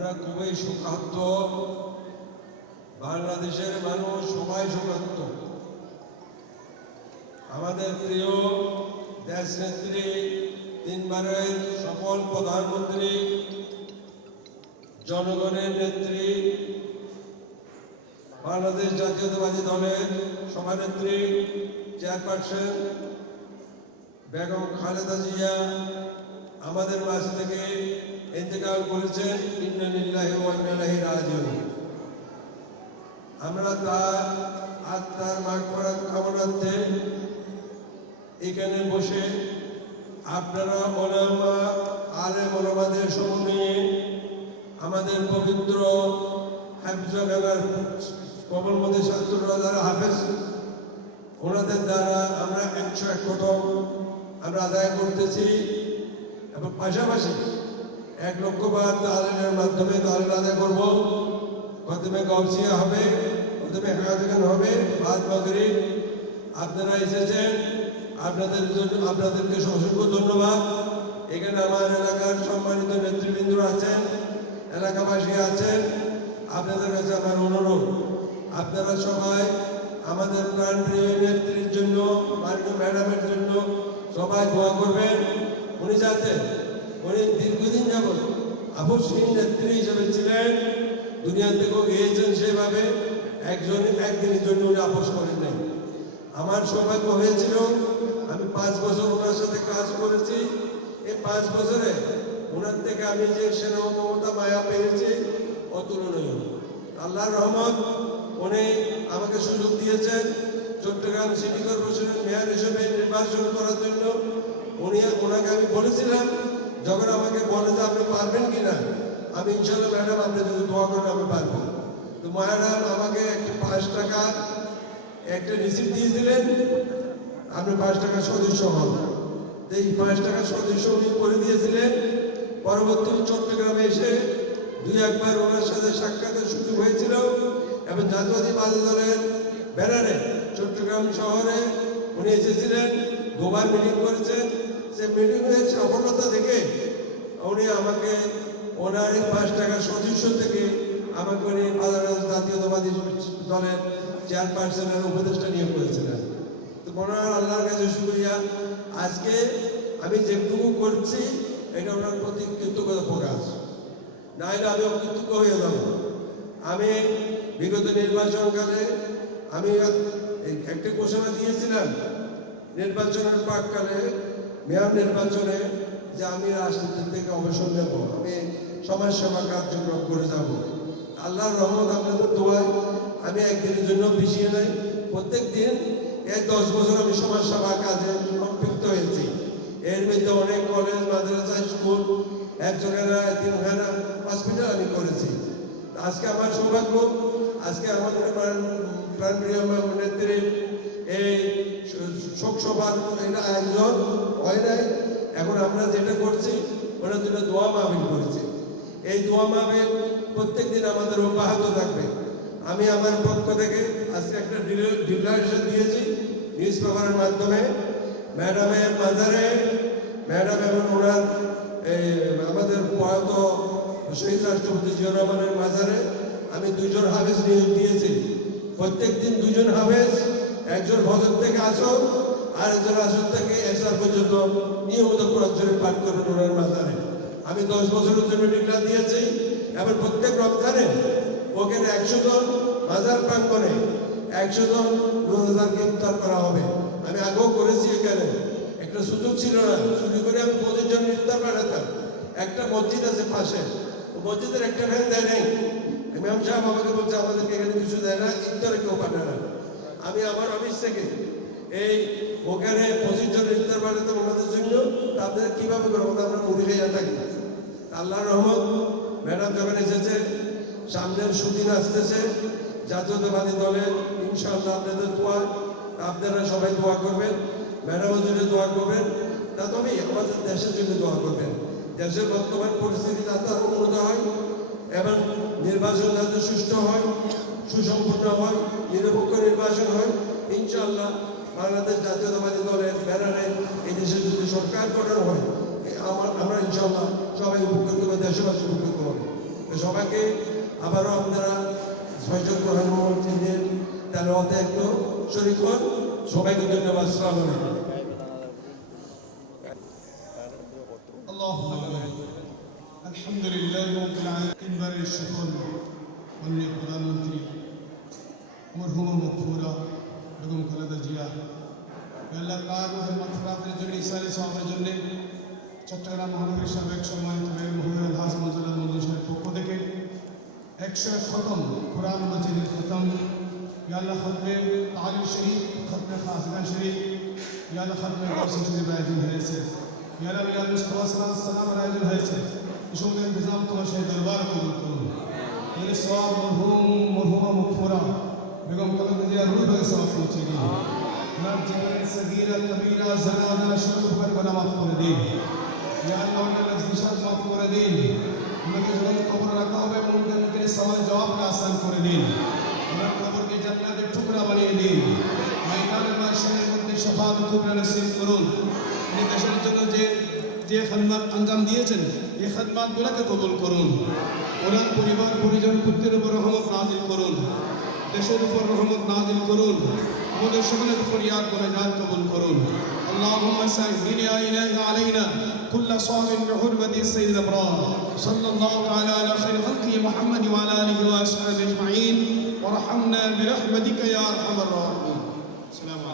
আমরা খুবই শোকাহত, বাংলাদেশের মানুষ সবাই শোকাহত। আমাদের প্রিয় দেশনেত্রী, তিনবারের সফল প্রধানমন্ত্রী, জনগণের নেত্রী, বাংলাদেশ জাতীয়তাবাদী দলের সভানেত্রী চেয়ারপারসন বেগম খালেদা জিয়া আমাদের মাঝ থেকে ইন্তেকাল করেছেন। ইন্না লিল্লাহি ওয়া ইন্না ইলাইহি রাজিউন। আমরা তার আত্মার মাগফিরাত কামনার্থে এখানে বসে আপনারা ওলামা আলেম ওলামাদের সমন্বয়ে আমাদের পবিত্র হাফিজাগার কবরমধ্যে ছাত্ররা যারা হাফেজ, ওনাদের দ্বারা আমরা 101 খতম আমরা আদায় করতেছি এবং পাশাপাশি 1 লক্ষ বার তালিমের মাধ্যমে তালিম আদায় করবো। খতমে গাউসিয়া হবে, খতমে হায়াতুন হবে, বাদ মাগরিব। আপনারা এসেছেন, আপনাদের জন্য আপনাদেরকে অসংখ্য ধন্যবাদ। এখানে আমার এলাকার সম্মানিত নেতৃবৃন্দ আছেন, এলাকাবাসী আছেন। আপনাদের কাছে আমার অনুরোধ, আপনারা সবাই আমাদের প্রাণপ্রিয় নেত্রীর জন্য, মাননীয় ম্যাডামের জন্য সবাই দোয়া করবেন। উনি যাতে উনি দীর্ঘদিন যাবৎ আপসহীন নেত্রী হিসেবে ছিলেন, দুনিয়া থেকেও গিয়েছেন সেভাবে। একদিনের জন্য উনি আপোষ করেন নাই। আমার সৌভাগ্য হয়েছিল, আমি 5 বছর ওনার সাথে কাজ করেছি। এই 5 বছরে ওনার থেকে আমি যে স্নেহ মমতা মায়া পেয়েছি অতুলনীয়। আল্লাহর রহমত, উনি আমাকে সুযোগ দিয়েছেন চট্টগ্রাম সিটি কর্পোরেশনের মেয়র হিসেবে নির্বাচন করার জন্য। ওনাকে আমি বলেছিলাম, যখন আমাকে বলে যে আপনি পারবেন কিনা, আমি ইনশাল্লাহ ম্যাডাম আপনি যদি দোয়া করেন আমি পারবো। তো ম্যাডাম আমাকে একটা 5 টাকা একটা রিসিপ্ট দিয়েছিলেন, আপনি 5 টাকা সদস্য হন। এই 5 টাকা সদস্য উনি করে দিয়েছিলেন। পরবর্তী চট্টগ্রামে এসে 2-1 বার ওনার সাথে সাক্ষাতের সুযোগ হয়েছিল এবং জাতীয়তাবাদী দলের ব্যানারে চট্টগ্রাম শহরে উনি এসেছিলেন, 2 বার মিটিং করেছেন। সে মিটিংয়ের সফলতা দেখে উনি আমাকে ওনার 5 টাকা সদস্য থেকে আমাকে উনি জাতীয়তাবাদী দলের চেয়ারপারসনের উপদেষ্টা নিয়োগ করেছিলেন। তো ওনার আল্লাহর কাছে শুকরিয়া। আজকে আমি যেটুকু করছি এটা ওনার প্রতি কৃতজ্ঞতা প্রকাশ, না হলে আমি অকৃতজ্ঞ হয়ে যাব। আমি বিগত নির্বাচনকালে আমি একটা ঘোষণা দিয়েছিলাম নির্বাচনের প্রাককালে, মেয়র নির্বাচনে, যে আমি রাজনীতি থেকে অবসর নেব, আমি সমাজসেবা কার্যক্রম করে যাব। আল্লাহর রহমত, আপনাদের দোয়ায় আমি একদিনের জন্য পিছিয়ে নাই। প্রত্যেক দিন এই 10 বছর আমি সমাজসেবা কাজে সম্পৃক্ত হয়েছি। এর মধ্যে অনেক কলেজ, মাদ্রাসা, স্কুল, একজনেরা, এতিমখানা, হসপিটাল আমি করেছি। আজকে আমার সৌভাগ্য, আজকে আমাদের প্রাণপ্রিয় নেত্রীর এই শোক সভার আয়োজন হয় নাই। এখন আমরা যেটা করছি ওনার জন্য দোয়া মাহফিল করেছি। এই দোয়া মাহফিল প্রত্যেক দিন আমাদের অব্যাহত থাকবে। আমি আমার পক্ষ থেকে আজকে একটা ডিক্লারেশন দিয়েছি নিউজ পেপারের মাধ্যমে। ম্যাডামের মাজারে, ম্যাডাম এবং ওনার আমাদের প্রয়াত শহীদ রাষ্ট্রপতি জিয়া রহমানের মাজারে আমি 2 জন হাফেজ নিয়োগ দিয়েছি। প্রত্যেক দিন 2 জন হাফেজ, একজন ফজর থেকে আসর আর একজন আসর থেকে এশার পর্যন্ত নিয়মিত কোরআন শরীফ পাঠ করবেন ওনার মাজারে। আমি 10 বছরের জন্য ডিক্লার দিয়েছি। এবং প্রত্যেক রমজানে ওখানে 100 জন মাজার প্রাঙ্গণে 100 জন রোজাদারকে ইফতার করা হবে। আমি আগেও করেছি, এখানে একটা সুযোগ ছিল না, সুযোগ করে আমি 25 জন ইফতার পাঠাতাম। একটা মসজিদ আছে পাশে, মসজিদের একটা ফ্যান দেয় নেই। ইমাম সাহেব আমাকে বলছে আমাদেরকে এখানে কিছু দেয় না, ইফতারে কেউ পাঠায় না। আমি আমার অফিস থেকে এই ওখানে 25 জন ইফতার পাঠাতাম ওনাদের জন্য। তাদের কীভাবে করবো, আমরা মুড়ি খাইয়া থাকি। আল্লাহর রহমত, ম্যাডাম যখন এসেছে, সামনের সুদিন আসতেছে জাতীয়তাবাদী দলের, ইনশাআল্লাহ আপনাদের দোয়া, আপনারা সবাই দোয়া করবেন, ম্যাডামের জন্য দোয়া করবেন, তা তবেই আমাদের দেশের জন্য দোয়া করবেন। দেশের বর্তমান পরিস্থিতি যাতে আরও উন্নত হয় এবং নির্বাচন যাতে সুষ্ঠু হয়, সুসম্পন্ন হয়, নিরপেক্ষ নির্বাচন হয়। ইনশাআল্লাহ বাংলাদেশ জাতীয়তাবাদী দলের ব্যানারে এই দেশে যদি সরকার গঠন হয়, আমরা ইনশাআল্লাহ সবাই উপকৃত হবে, দেশবাসী উপকৃত হবে। সবাইকে আবারও আপনারা ছয়জন কোরআন মসজিদের তেলাওয়াতে একটু শরীক হন। সবাইকে ধন্যবাদ। আসসালামু আলাইকুম। আলহামদুলিল্লাহ রাব্বিল আলামিন বারের সকল মাননীয় প্রধানমন্ত্রী মরহুমা মকফুরা বেগম খালেদা জিয়া আল্লাহ তাআলা রূহের মাগফিরাতের জন্য ইসালে সওয়াবের জন্য চট্টগ্রাম মহানগরীর সাবেক সম্মানিত মেয়র মোহাম্মদ আলহাজ মঞ্জুরুল মঞ্জুরের পক্ষ থেকে 101 খতম কোরআন মাজিদের খতম ইয়া আল্লাহ খতমে তালিম শরীফ খতমে খাসগান শরীফ ইয়া আল্লাহ খতমে গাউসি শরীফ আয়োজন হয়েছে ইয়া আল্লাহ মিলাদ মুস্তাফা সাল্লাল্লাহু আলাইহি ওয়াসাল্লামের আয়োজন হয়েছে এই সময় ইন্তজাম তোমার সেই দরবার কবুল করুন মেরে সওয়াব মরহুমা মকফুরা বেগম খালেদা জিয়া রূহ থেকে সওয়াব পৌঁছে দিন ওনার জীবনের সগীরা কবীরা জানাজা শুরু করে গুনাহ মাফ করে দিন ইয়া আল্লাহ ওনার জিসাত মাফ করে দিন ওনাকে যখন কবরে রাখা হবে মুনকার সওয়াল জবাবকে আসান করে দিন ওনার কবরকে জান্নাতের টুকরা বানিয়ে দিন ময়দানে মাশারের মধ্যে শাফাআত কুবরা নসিব করুন এই দেশের জন্য যে খিদমত আঞ্জাম দিয়েছেন এই খিদমতগুলোকে কবুল করুন ওনার পরিবার পরিজন পুত্রের উপর রহমত নাজিল করুন দেশের উপর রহমত নাজিল করুন আমাদের সকলের উপর ইয়াদ গুনাহগার কবুল করুন اللهم سهل يا إلهي علينا كل صوم بحرمة السيد الأبرار صلى الله تعالى على خير خلقه محمد وعلى آله وأصحابه أجمعين وارحمنا برحمتك يا أرحم الراحمين. السلام عليكم.